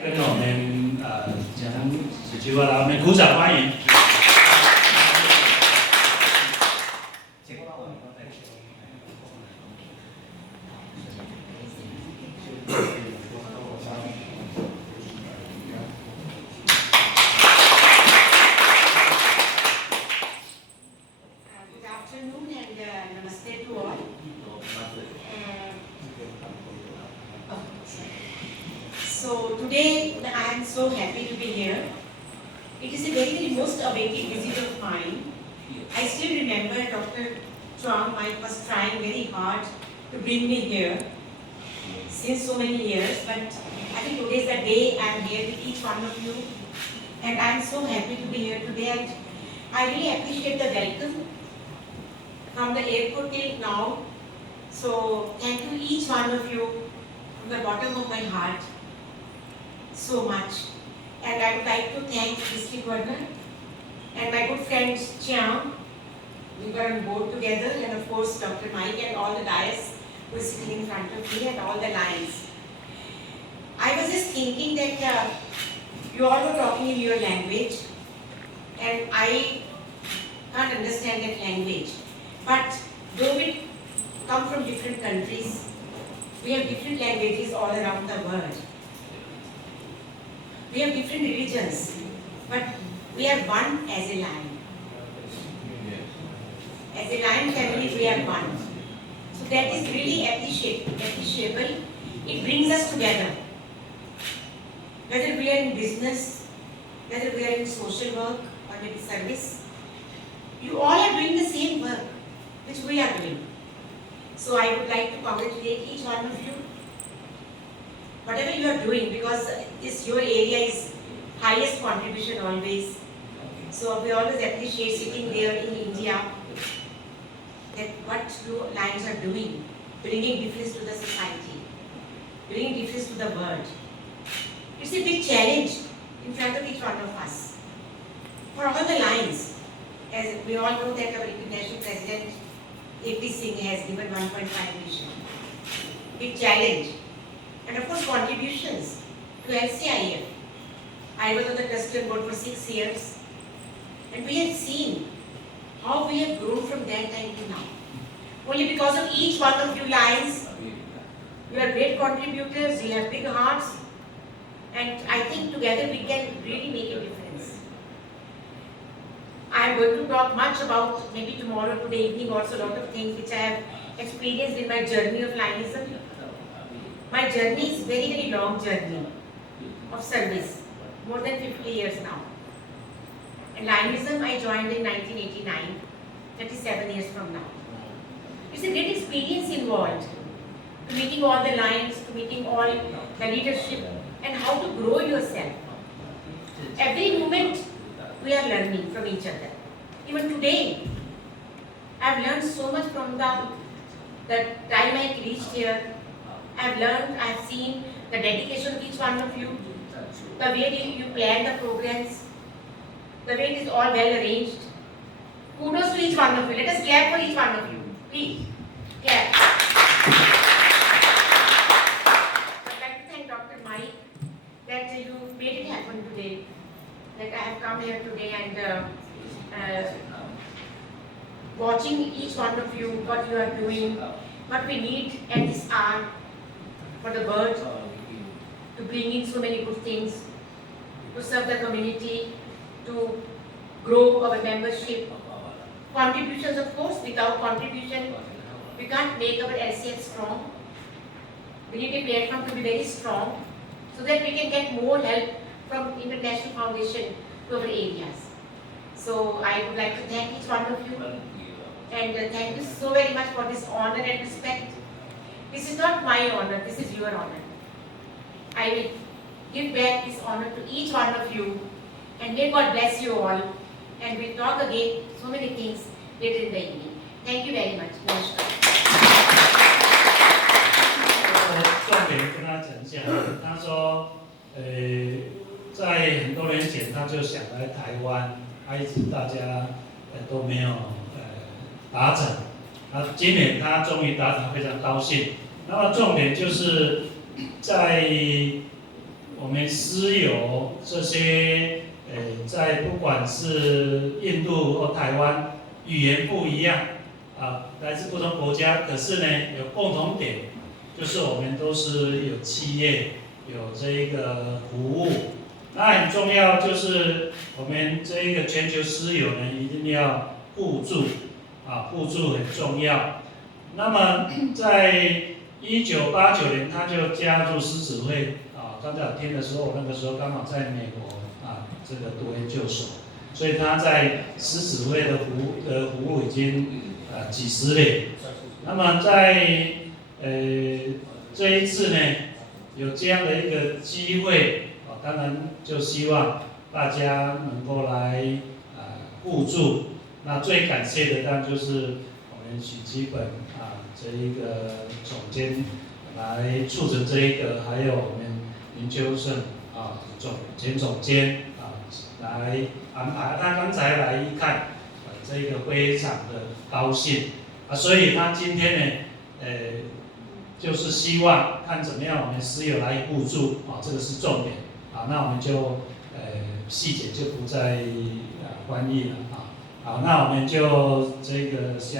跟我们讲几句话，来，我们鼓掌欢迎。Good afternoon and namaste to all. So today I am so happy to be here. It is a very most awaited visit of mine. I still remember Dr. Chuang Mike was trying very hard to bring me here since so many years, but I think today is the day I am here with each one of you, and I am so happy to be here today. And I really appreciate the welcome from the airport till now. So thank you each one of you from the bottom of my heart so much. And I would like to thank District Governor and my good friend Chiang. We were on board together, and of course Dr. Mike and all the dais who are sitting in front of me and all the lines. I was just thinking that you all were talking in your language, and I can't understand that language. But though we come from different countries, we have different languages all around the world. We have different religions, but we are one as a line. As a line family, we are one. So that is really appreciable. It brings us together. Whether we are in business, whether we are in social work or maybe service, you all are doing the same work which we are doing. So I would like to congratulate each one of you. Whatever you are doing, because your area is highest contribution always. So we always appreciate sitting there in India, that what you lines are doing, bringing difference to the society, bringing difference to the world. It's a big challenge in front of each one of us. For all the lines, as we all know that our international president AP Singh has given 1.5 million. Big challenge. And of course contributions to LCIF. I was on the trustee board for 6 years, and we have seen how we have grown from that time to now. Only because of each one of you lines, you are great contributors, you have big hearts, and I think together we can really make a difference. I am going to talk much about, maybe tomorrow, today evening also, a lot of things which I have experienced in my journey of linism. My journey is very, very long journey of service, more than 50 years now. And linism I joined in 1989, 37 years from now. It's a great experience involved, to meeting all the lines, to meeting all the leadership, and how to grow yourself. Every moment we are learning from each other. Even today, I've learned so much from the time I reached here. I've learned, I've seen the dedication of each one of you, the way you plan the programs, the way it is all well arranged. Kudos to each one of you. Let us clap for each one of you. Please, clap. I'd like to thank Dr. Mike that you made it happen today. That I have come here today and watching each one of you, what you are doing, what we need at this hour for the world, to bring in so many good things, to serve the community, to grow our membership. Contributions, of course. Without contribution, we can't make our LCF strong. We need a platform to be very strong, so that we can get more help from International Foundation to our areas. So I would like to thank each one of you, and thank you so very much for this honor and respect. This is not my honor, this is your honor. I will give back this honor to each one of you, and may God bless you all, and we'll talk again so many things later in the evening. Thank you very much. 重点跟他讲一下，他说，在很多年前他就想来台湾，一直大家都没有达成。今年他终于达成，非常高兴。那么重点就是在我们师友这些在不管是印度或台湾，语言不一样来自不同国家，可是呢有共同点，就是我们都是有企业有这个服务。那很重要就是我们这一个全球师友呢，一定要互助互助很重要。那么在1989年，他就加入狮子会刚才我听的时候，我那个时候刚好在美国这个读研究所，所以他在狮子会的服务已经几十年。那么在这一次呢，有这样的一个机会当然就希望大家能够来互助。那最感谢的当然就是我们许基本这一个总监来促成这一个，还有我们林秋胜前总监来安排。他刚才来一看，这个非常的高兴所以他今天呢，就是希望看怎么样我们师友来互助这个是重点那我们就细节就不再翻译了好，那我们就这个